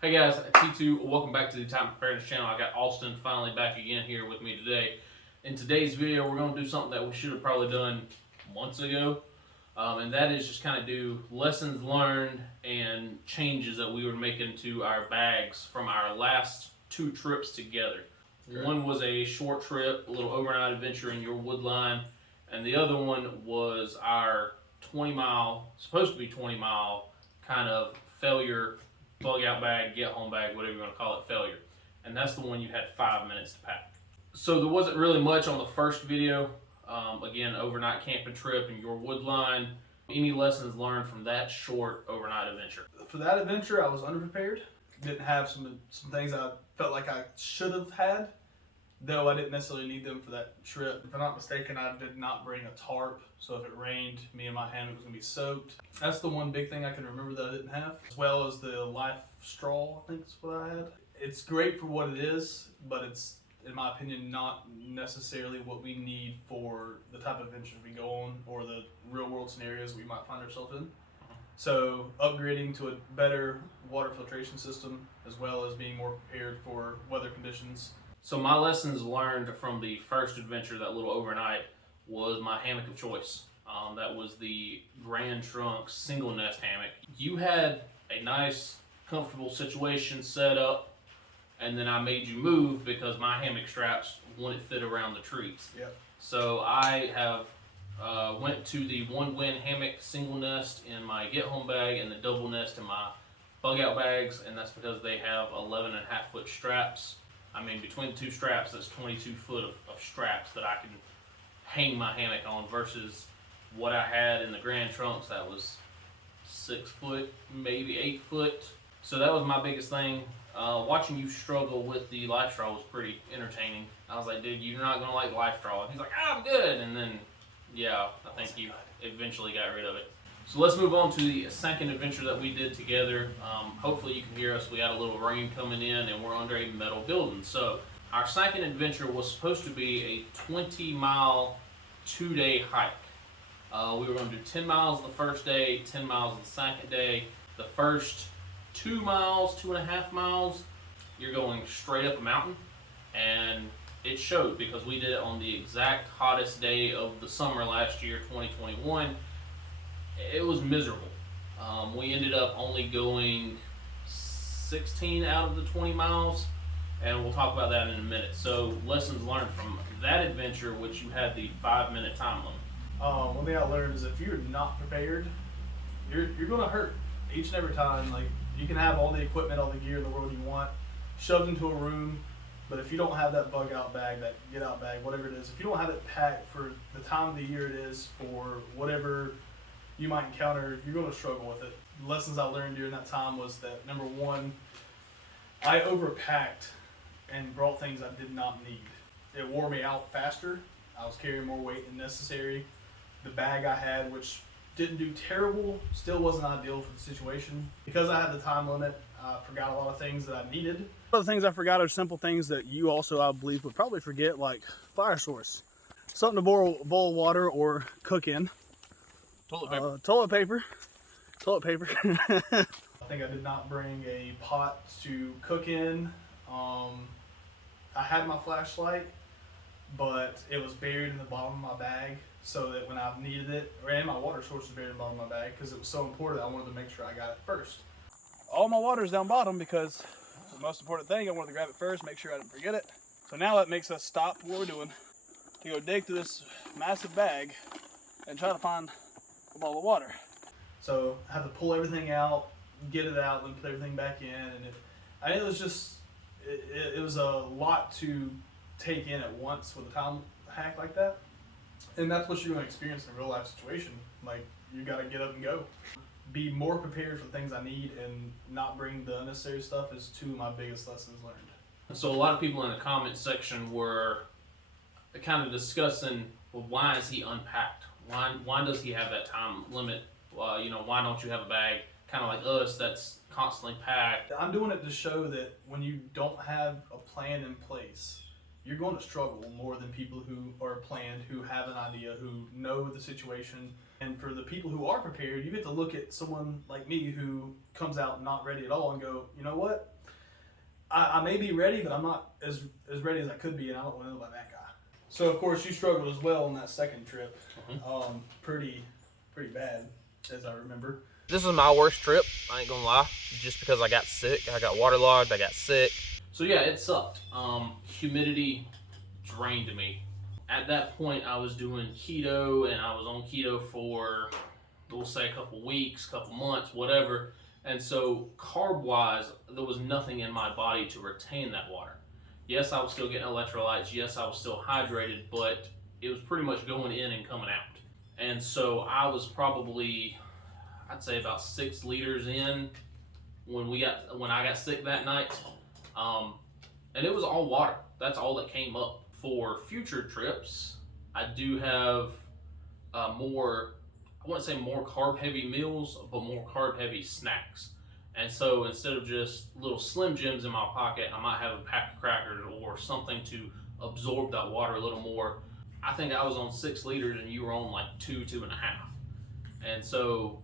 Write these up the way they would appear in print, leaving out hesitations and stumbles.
Hey guys, T2, welcome back to the Time Preparedness channel. I got Austin finally back again here with me today. In today's video, we're going to do something that we should have probably done months ago, and that is just kind of do lessons learned and changes that we were making to our bags from our last two trips together. Sure. One was a short trip, a little overnight adventure in your wood line, and the other one was our 20-mile, supposed to be 20-mile kind of failure bug out bag, get home bag, whatever you want to call it, failure. And that's the one you had 5 minutes to pack. So there wasn't really much on the first video. Again, overnight camping trip in your wood line. Any lessons learned from that short overnight adventure? For that adventure, I was underprepared. Didn't have some things I felt like I should have had, though I didn't necessarily need them for that trip. If I'm not mistaken, I did not bring a tarp, so if it rained, me and my hammock was going to be soaked. That's the one big thing I can remember that I didn't have, as well as the life straw, I think is what I had. It's great for what it is, but it's, in my opinion, not necessarily what we need for the type of adventures we go on or the real world scenarios we might find ourselves in. So upgrading to a better water filtration system, as well as being more prepared for weather conditions. So my lessons learned from the first adventure, that little overnight, was my hammock of choice. That was the Grand Trunk single nest hammock. You had a nice, comfortable situation set up, and then I made you move because my hammock straps wouldn't fit around the trees. Yep. So I have went to the One Wind Hammock single nest in my get home bag and the double nest in my bug out bags, and that's because they have 11.5-foot straps. I mean, between the two straps, that's 22 foot of straps that I can hang my hammock on versus what I had in the Grand Trunks that was 6 foot, maybe 8 foot. So that was my biggest thing. Watching you struggle with the life straw was pretty entertaining. I was like, dude, you're not going to like life straw. And he's like, I'm good. And then, yeah, I think you eventually got rid of it. So let's move on to the second adventure that we did together. Hopefully you can hear us. We had a little rain coming in and we're under a metal building. So our second adventure was supposed to be a 20-mile, 2-day hike. We were going to do 10 miles the first day, 10 miles the second day. The first 2 miles, 2.5 miles, you're going straight up a mountain. And it showed because we did it on the exact hottest day of the summer last year, 2021. It was miserable. We ended up only going 16 out of the 20 miles, and we'll talk about that in a minute. So lessons learned from that adventure, which you had the 5-minute time limit. One thing I learned is if you're not prepared, you're going to hurt each and every time. Like, you can have all the equipment, all the gear in the world you want shoved into a room, but if you don't have that bug out bag, that get out bag, whatever it is, if you don't have it packed for the time of the year it is for whatever you might encounter, you're going to struggle with it. The lessons I learned during that time was that, number one, I overpacked and brought things I did not need. It wore me out faster. I was carrying more weight than necessary. The bag I had, which didn't do terrible, still wasn't ideal for the situation. Because I had the time limit, I forgot a lot of things that I needed. Other things I forgot are simple things that you also, I believe, would probably forget, like fire source. Something to boil water or cook in. Toilet paper. Toilet paper. I think I did not bring a pot to cook in. I had my flashlight, but it was buried in the bottom of my bag, so that when I needed it, and my water source was buried in the bottom of my bag because it was so important. I wanted to make sure I got it first. All my water is down bottom because the most important thing, I wanted to grab it first, make sure I didn't forget it. So now that makes us stop what we're doing to go dig through this massive bag and try to find a bottle of water. So I had to pull everything out, get it out, and put everything back in. And it was just, it was a lot to take in at once with a time hack like that. And that's what you're going to experience in a real life situation. Like, you got to get up and go. Be more prepared for the things I need and not bring the unnecessary stuff is two of my biggest lessons learned. So a lot of people in the comment section were kind of discussing, well, why is he unpacked? Why does he have that time limit? Why don't you have a bag kind of like us that's constantly packed? I'm doing it to show that when you don't have a plan in place, you're going to struggle more than people who are planned, who have an idea, who know the situation. And for the people who are prepared, you get to look at someone like me who comes out not ready at all and go, you know what? I may be ready, but I'm not as ready as I could be, and I don't want to look like that guy. So of course you struggled as well on that second trip, pretty bad, as I remember. This was my worst trip, I ain't gonna lie, just because I got sick. I got waterlogged, I got sick. So yeah, it sucked. Humidity drained me. At that point, I was doing keto, and I was on keto for, we'll say, a couple weeks, couple months, whatever. And so carb-wise, there was nothing in my body to retain that water. Yes, I was still getting electrolytes. Yes, I was still hydrated, but it was pretty much going in and coming out. And so I was probably, I'd say about 6 liters in when I got sick that night. And it was all water. That's all that came up. For future trips, I do have more, I wouldn't say more carb heavy meals, but more carb heavy snacks. And so instead of just little Slim Jims in my pocket, I might have a pack of crackers or something to absorb that water a little more. I think I was on 6 liters and you were on like 2.5. And so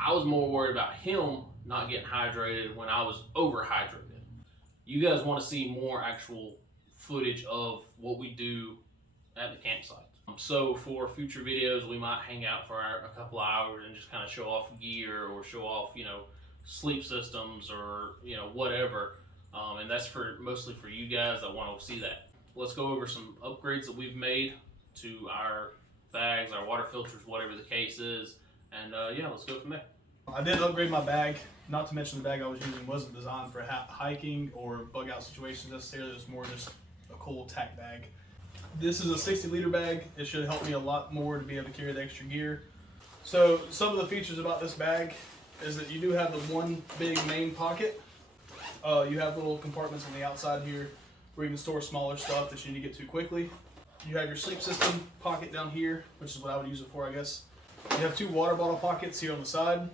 I was more worried about him not getting hydrated when I was overhydrated. You guys want to see more actual footage of what we do at the campsite. So for future videos, we might hang out for a couple of hours and just kind of show off gear or show off, you know, sleep systems or, you know, whatever. And that's mostly for you guys that want to see that. Let's go over some upgrades that we've made to our bags, our water filters, whatever the case is. And yeah, let's go from there. I did upgrade my bag, not to mention the bag I was using wasn't designed for hiking or bug out situations necessarily. It's more just a cool tack bag. This is a 60 liter bag. It should help me a lot more to be able to carry the extra gear. So some of the features about this bag is that you do have the one big main pocket. You have little compartments on the outside here where you can store smaller stuff that you need to get to quickly. You have your sleep system pocket down here, which is what I would use it for, I guess. You have 2 water bottle pockets here on the side.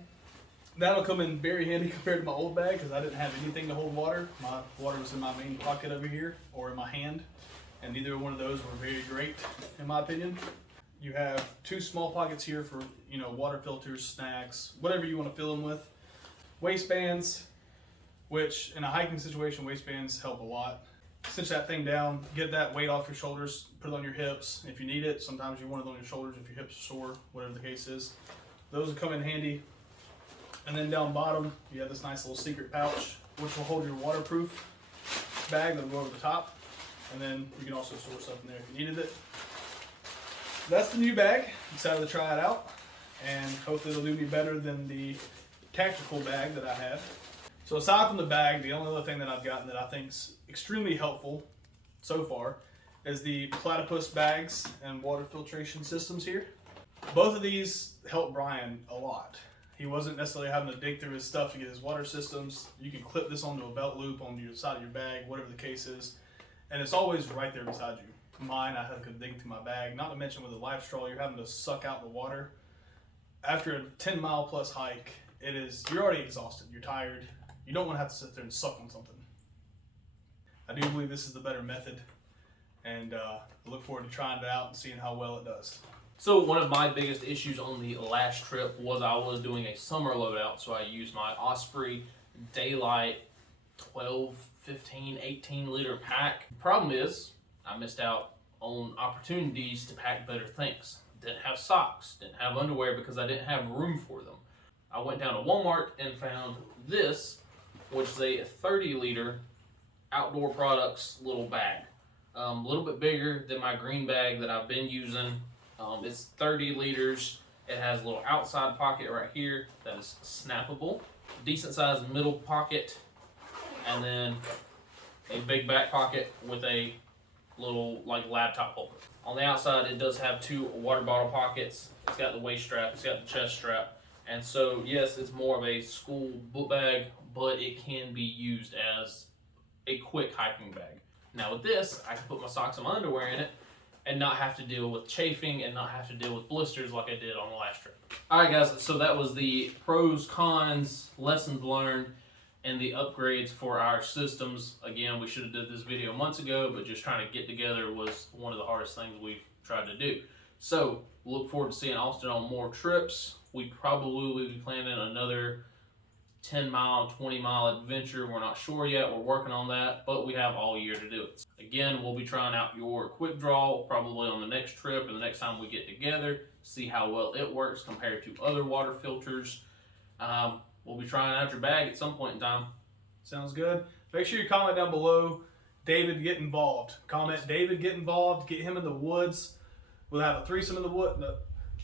That'll come in very handy compared to my old bag because I didn't have anything to hold water. My water was in my main pocket over here or in my hand, and neither one of those were very great in my opinion. You have 2 small pockets here for, you know, water filters, snacks, whatever you want to fill them with. Waistbands, which in a hiking situation, waistbands help a lot. Cinch that thing down, get that weight off your shoulders, put it on your hips if you need it. Sometimes you want it on your shoulders if your hips are sore, whatever the case is. Those will come in handy. And then down bottom, you have this nice little secret pouch, which will hold your waterproof bag that'll go over the top. And then you can also store stuff in there if you needed it. That's the new bag. Excited to try it out. And hopefully it'll do me better than the tactical bag that I had. So aside from the bag, the only other thing that I've gotten that I think is extremely helpful so far is the platypus bags and water filtration systems here. Both of these help Brian a lot. He wasn't necessarily having to dig through his stuff to get his water systems. You can clip this onto a belt loop on your side of your bag, whatever the case is, and it's always right there beside you. Mine, I had to dig through my bag. Not to mention with a life straw, you're having to suck out the water. After a 10-mile plus hike, you're already exhausted. You're tired. You don't want to have to sit there and suck on something. I do believe this is the better method, and I look forward to trying it out and seeing how well it does. So one of my biggest issues on the last trip was I was doing a summer loadout, so I used my Osprey Daylight 12, 15, 18 liter pack. The problem is I missed out on opportunities to pack better things. Didn't have socks, didn't have underwear because I didn't have room for them. I went down to Walmart and found this, which is a 30 liter outdoor products little bag. A little bit bigger than my green bag that I've been using. It's 30 liters. It has a little outside pocket right here that is snappable. Decent sized middle pocket. And then a big back pocket with a little like laptop holder. On the outside it does have 2 water bottle pockets. It's got the waist strap, it's got the chest strap. And so yes, it's more of a school book bag, but it can be used as a quick hiking bag. Now with this, I can put my socks and my underwear in it and not have to deal with chafing and not have to deal with blisters like I did on the last trip. Alright guys, so that was the pros, cons, lessons learned, and the upgrades for our systems. Again, we should have did this video months ago, but just trying to get together was one of the hardest things we've tried to do. So look forward to seeing Austin on more trips. We probably will be planning another 10-mile, 20-mile adventure. We're not sure yet. We're working on that, but we have all year to do it. Again, we'll be trying out your quick draw probably on the next trip or the next time we get together, see how well it works compared to other water filters. We'll be trying out your bag at some point in time. Sounds good. Make sure you comment down below, David, get involved. Comment, David, get involved. Get him in the woods. We'll have a threesome in the wood. No,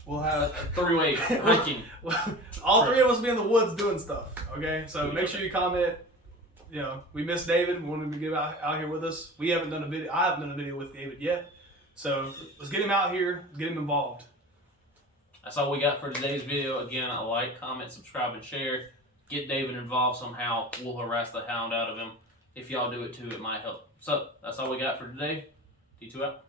we'll have A three-way hiking. all three of us be in the woods doing stuff. Okay, so make sure you comment. You know, we miss David. We want him to get out here with us. We haven't done a video. I haven't done a video with David yet. So let's get him out here. Get him involved. That's all we got for today's video. Again, like, comment, subscribe, and share. Get David involved somehow. We'll harass the hound out of him. If y'all do it too, it might help. So that's all we got for today. D2 out.